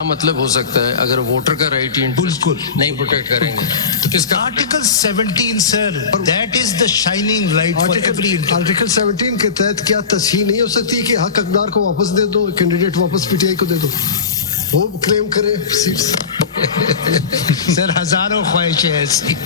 मतलब हो सकता है अगर वोटर का राइट बिल्कुल नहीं प्रोटेक्ट करेंगे तो किसका? Article 17 sir, that is the shining light for every article 17 के तहत क्या तस्हीह नहीं हो सकती कि हक हकदार को वापस दे दो, कैंडिडेट वापस पीटीआई को दे दो, वो क्लेम करे सीट्स। सर हजारों ख्वाहिशें ऐसी।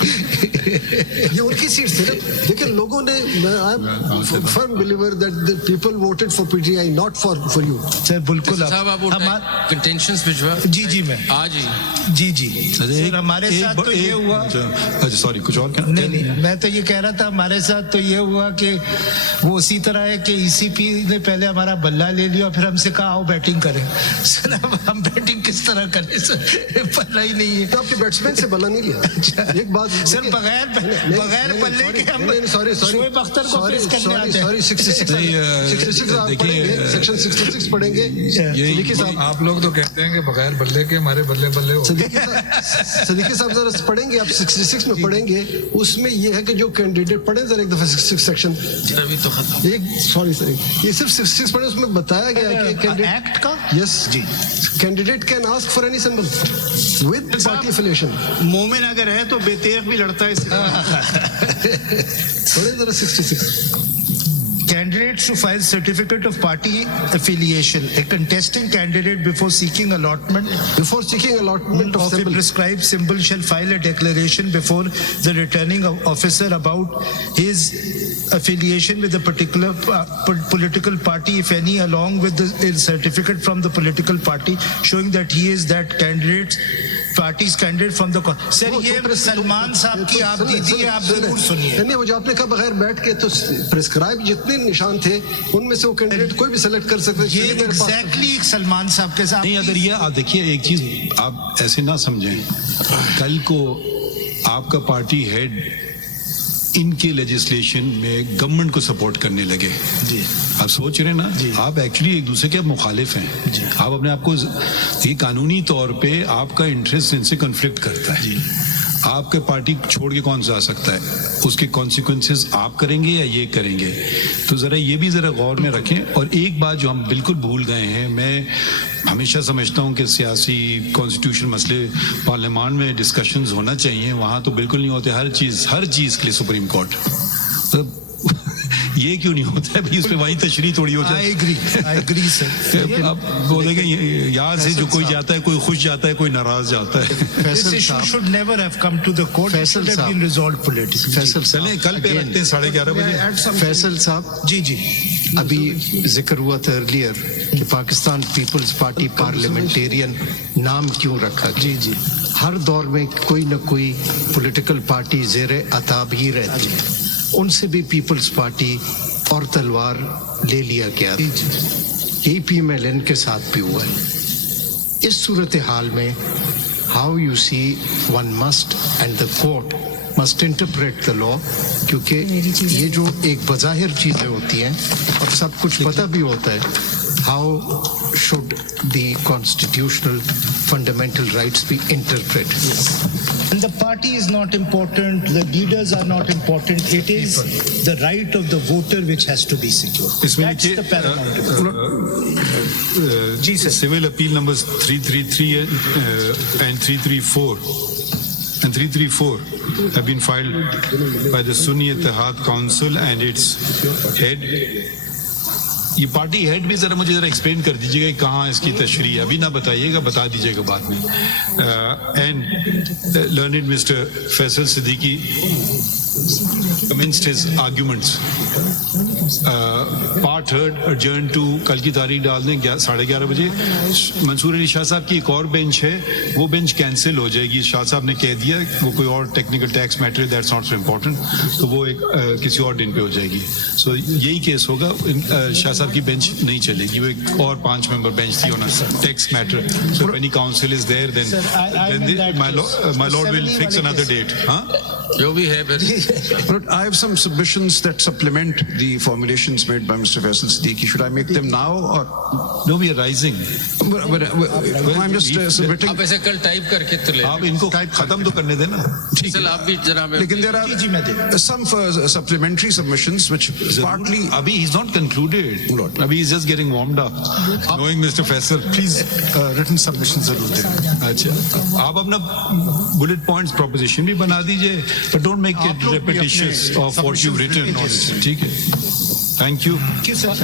ये उनकी सीट्स थी ना। देखिए लोगों ने, I am firm believer that the people voted for PTI not for you. Sir बिल्कुल साहब आप कंटेंशंस भिजवा। जी जी मैं आज ही जी सर हमारे साथ तो ये हुआ। अच्छा सॉरी, कुछ और क्या? नहीं मैं तो ये कह रहा था हमारे साथ तो ये हुआ कि वो उसी तरह है कि ईसीपी ने पहले हमारा बल्ला ले लिया, फिर हमसे कहा आओ बैटिंग करें। सर अब हम बैटिंग किस तरह करें सर, बल्ला ही नहीं है। तो आपके बैट्समैन से बल्ला नहीं लिया। एक बात सर बगैर बल्ले के हम शोएब अख्तर को फेस करने आते हैं। सॉरी 66 आप पढ़ेंगे, सेक्शन 66 पढ़ेंगे। सदीकी साहब आप लोग तो कहते हैं कि बगैर बल्ले के हमारे बल्ले बल्ले हो। सदीकी साहब जरा पढ़ेंगे, आप 66 में पढ़ेंगे, उसमें ये है कि जो कैंडिडेट पढ़े जरा एक दफा 66 सेक्शन अभी तो खत्म। एक सॉरी सर, ये सिर्फ 66 पढ़े, उसमें बताया गया है कि एक्ट का यस जी, candidate can ask for any symbol with party affiliation. मोमिन अगर है तो बेतेग भी लड़ता है। पढ़े जरा 66। Candidates to file certificate of party affiliation. A contesting candidate before seeking allotment of a symbol. prescribed symbol shall file a declaration before the returning officer about his affiliation with a particular political party, if any, along with the certificate from the political party showing that he is that candidate's party's candidate from the sir ये सलमान साहब की आप दीदी है, आप जरूर सुनिए। नहीं वो जो आपने कहा बगैर बैठ के, तो प्रिस्क्राइब जितने निशान थे उनमें से वो कैंडिडेट कोई भी सेलेक्ट कर सकते ये एग्जैक्टली सलमान साहब के साथ नहीं, अगर ये आप देखिए एक चीज आप ऐसे ना समझें, कल को आपका पार्टी हेड इनके लेजिस्लेशन में गवर्नमेंट को सपोर्ट करने लगे जी, आप सोच रहे हैं ना, आप एक्चुअली एक दूसरे के आप मुखालिफ हैं जी। आप अपने आप को, ये कानूनी तौर पे आपका इंटरेस्ट इनसे कॉन्फ्लिक्ट करता है जी। आपके पार्टी छोड़ के कौन जा सकता है, उसके कॉन्सिक्वेंसेस आप करेंगे या ये करेंगे, तो ज़रा ये भी ज़रा गौर में रखें। और एक बात जो हम बिल्कुल भूल गए हैं, मैं हमेशा समझता हूँ कि सियासी कॉन्स्टिट्यूशन मसले पार्लियामान में डिस्कशंस होना चाहिए, वहाँ तो बिल्कुल नहीं होते। हर चीज़ के लिए सुप्रीम कोर्ट ये क्यों नहीं होता है भाई, उस पर वही तशरीह थोड़ी हो जाए। I agree sir. अब बोलेंगे यार से जो कोई जाता है, कोई खुश जाता है, कोई नाराज जाता है। This issue should never have come to the court. It should have been resolved politically. Faisal चलें कल पे रखते हैं 11:30 बजे। फैसल साहब जी अभी जिक्र हुआ था अर्लियर कि पाकिस्तान पीपल्स पार्टी पार्लियामेंटेरियन नाम क्यों रखा? जी हर दौर में कोई न कोई पॉलिटिकल पार्टी ज़ेरे अताब ही रहती है, उनसे भी पीपल्स पार्टी और तलवार ले लिया गया। यही PMLN के साथ भी हुआ है। इस सूरत हाल में how you see one must and the court must interpret the law, क्योंकि ये जो एक बज़ाहिर चीज़ें होती हैं और सब कुछ पता भी होता है, how should the constitutional fundamental rights be interpreted? And the party is not important, the leaders are not important, it is the right of the voter which has to be secured. That's the paramount. जी sir, civil appeal number 333 and 334 and 334 have been filed by the Sunni Ittihad Council and its head. ये party head भी जरा मुझे जरा explain कर दीजिएगा कहाँ इसकी तशरीह, अभी ना बताइएगा, बता दीजिएगा बाद में। And learned mister Faisal Siddiqui commenced his arguments. Part heard adjourned to कल की तारीख डाल दें 11:30 बजे। मंसूर अली शाह साहब की एक और बेंच है, वो बेंच कैंसिल हो जाएगी। शाह साहब ने कह दिया वो कोई और technical tax matter, that's not so important, तो वो एक किसी और दिन पे हो जाएगी। सो यही केस होगा, शाह साहब की बेंच नहीं चलेगी, वो एक और 5 मेंबर बेंच थी होना tax matter. So when the council is there then my lord will fix another date. हाँ जो भी है फिर। But I have some submissions that supplement the formulations made by Mr. Faisal Siddiqui. Should I make them now or? No, we are rising. I'm just submitting. आप ऐसे कल type करके तो ले आप इनको खत्म तो करने देना. चल आप भी जरा मैं Lekin there are some supplementary submissions which partly. Abhi he's not concluded. Abhi he's just getting warmed up. Knowing Mr. Faisal. Please written submission जरूर दें. अच्छा, आप अपना बुलेट पॉइंट्स प्रोपोजिशन भी बना दीजिए, but don't make it repetitious of what you've written. ठीक है. Thank you.